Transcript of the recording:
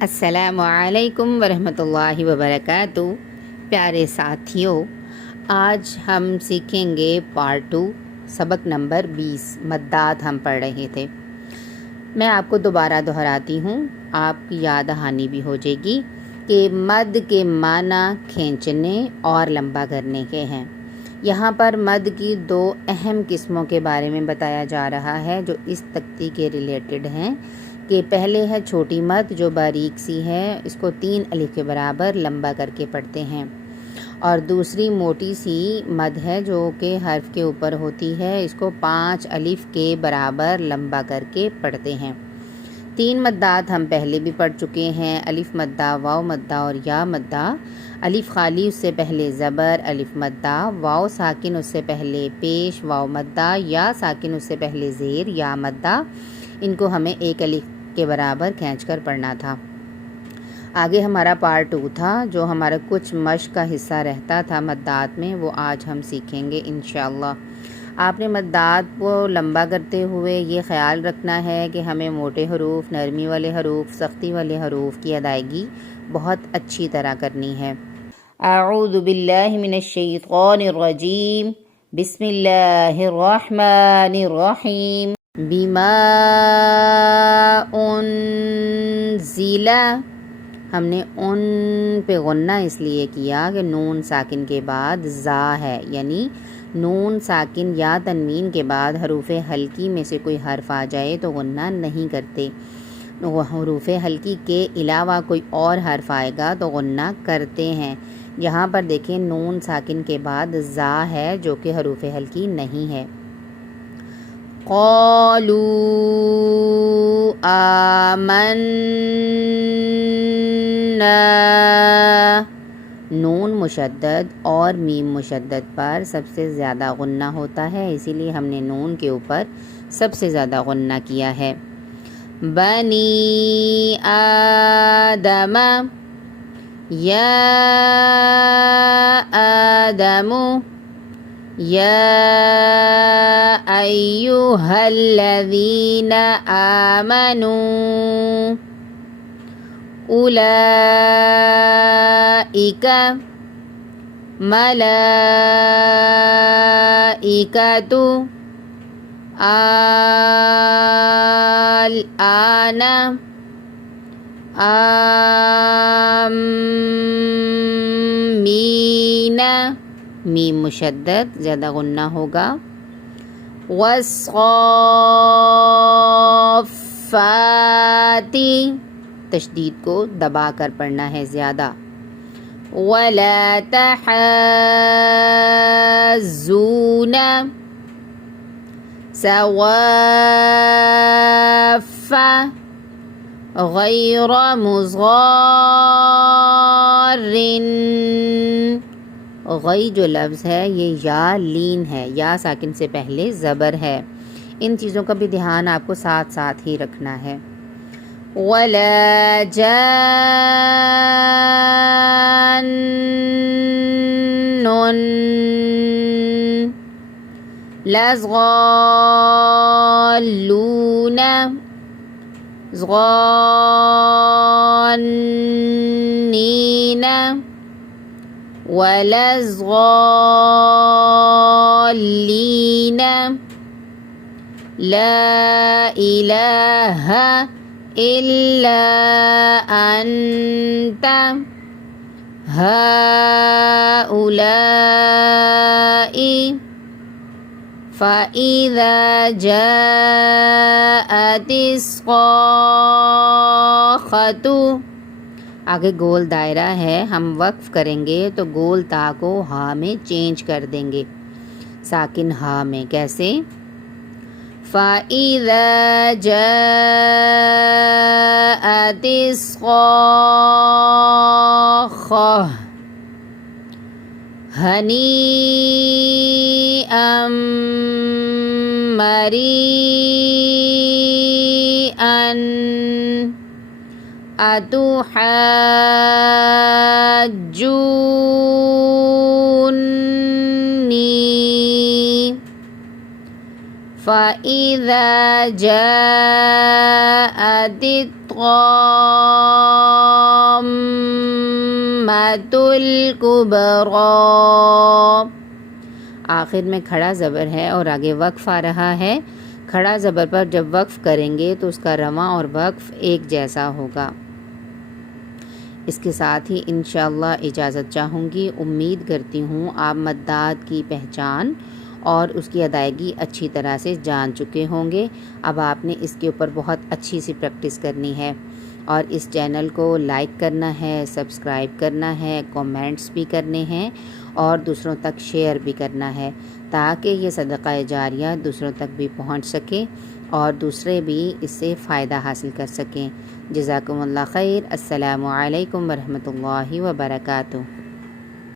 السلام علیکم ورحمۃ اللہ وبرکاتہ۔ پیارے ساتھیوں، آج ہم سیکھیں گے پارٹ 2 سبق نمبر 20 مدات ہم پڑھ رہے تھے۔ میں آپ کو دوبارہ دہراتی ہوں، آپ کی یاد دہانی بھی ہو جائے گی کہ مد کے معنی کھینچنے اور لمبا کرنے کے ہیں۔ یہاں پر مد کی 2 اہم قسموں کے بارے میں بتایا جا رہا ہے جو اس تختی کے ریلیٹڈ ہیں کہ پہلے ہے چھوٹی مد جو باریک سی ہے، اس کو 3 الف کے برابر لمبا کر کے پڑھتے ہیں، اور دوسری موٹی سی مد ہے جو کہ حرف کے اوپر ہوتی ہے، اس کو 5 الف کے برابر لمبا کر کے پڑھتے ہیں۔ 3 مدات ہم پہلے بھی پڑھ چکے ہیں، الف مدہ، واو مدہ اور یا مدہ۔ الف خالی اس سے پہلے زبر الف مدہ، واو ساکن اس سے پہلے پیش واو مدہ، یا ساکن اس سے پہلے زیر یا مدہ۔ ان کو ہمیں 1 الف کے برابر کھینچ کر پڑھنا تھا۔ آگے ہمارا پارٹ 2 تھا جو ہمارا کچھ مشق کا حصہ رہتا تھا مدات میں، وہ آج ہم سیکھیں گے انشاءاللہ۔ آپ نے مدات کو لمبا کرتے ہوئے یہ خیال رکھنا ہے کہ ہمیں موٹے حروف، نرمی والے حروف، سختی والے حروف کی ادائیگی بہت اچھی طرح کرنی ہے۔ اعوذ باللہ من الشیطان الرجیم، بسم اللہ الرحمن الرحیم۔ بما انزل، ہم نے ان پہ غنہ اس لیے کیا کہ نون ساکن کے بعد زا ہے، یعنی نون ساکن یا تنوین کے بعد حروف حلقی میں سے کوئی حرف آ جائے تو غنہ نہیں کرتے، حروف حلقی کے علاوہ کوئی اور حرف آئے گا تو غنہ کرتے ہیں۔ یہاں پر دیکھیں نون ساکن کے بعد زا ہے جو کہ حروف حلقی نہیں ہے۔ قالوا آمنا، نون مشدد اور میم مشدد پر سب سے زیادہ غنہ ہوتا ہے، اسی لیے ہم نے نون کے اوپر سب سے زیادہ غنہ کیا ہے۔ بنی آدم، یا آدم، یا ایھا الذین آمنوا، اولئک ملائکۃ، الآن آمین، میم مشدد زیادہ غنہ ہوگا۔ والصافات، تشدید کو دبا کر پڑھنا ہے زیادہ۔ ولا تحاضون، صواف غیر مضار، غی جو لفظ ہے یہ یا لین ہے، یا ساکن سے پہلے زبر ہے، ان چیزوں کا بھی دھیان آپ کو ساتھ ساتھ ہی رکھنا ہے۔ ولا جان، لضالون، ظانین، ولضالین، لا الہ الا انت ہؤلاء فإذا جاءت الصاخۃ، آگے گول دائرہ ہے، ہم وقف کریں گے تو گول تا کو ہا میں چینج کر دیں گے، ساکن ہا میں۔ کیسے؟ فَإِذَا جَاءَتِ الصَّاخَّةُ هَنِيئًا مَرِيئًا أَتُحَاجُّونِّي فَإِذَا جَاءَتِ الطَّامَّةُ الکبریٰ. آخر میں کھڑا زبر ہے اور آگے وقف آ رہا ہے. کھڑا زبر پر جب وقف کریں گے تو اس کا رواں اور وقف ایک جیسا ہوگا. اس کے ساتھ ہی انشاءاللہ اجازت چاہوں گی. امید کرتی ہوں آپ مدات کی پہچان اور اس کی ادائیگی اچھی طرح سے جان چکے ہوں گے. اب آپ نے اس کے اوپر بہت اچھی سی پریکٹس کرنی ہے اور اس چینل کو لائک کرنا ہے، سبسکرائب کرنا ہے، کومنٹس بھی کرنے ہیں اور دوسروں تک شیئر بھی کرنا ہے تاکہ یہ صدقہ جاریہ دوسروں تک بھی پہنچ سکے اور دوسرے بھی اس سے فائدہ حاصل کر سکیں. جزاکم اللہ خیر. السلام علیکم ورحمۃ اللہ وبرکاتہ.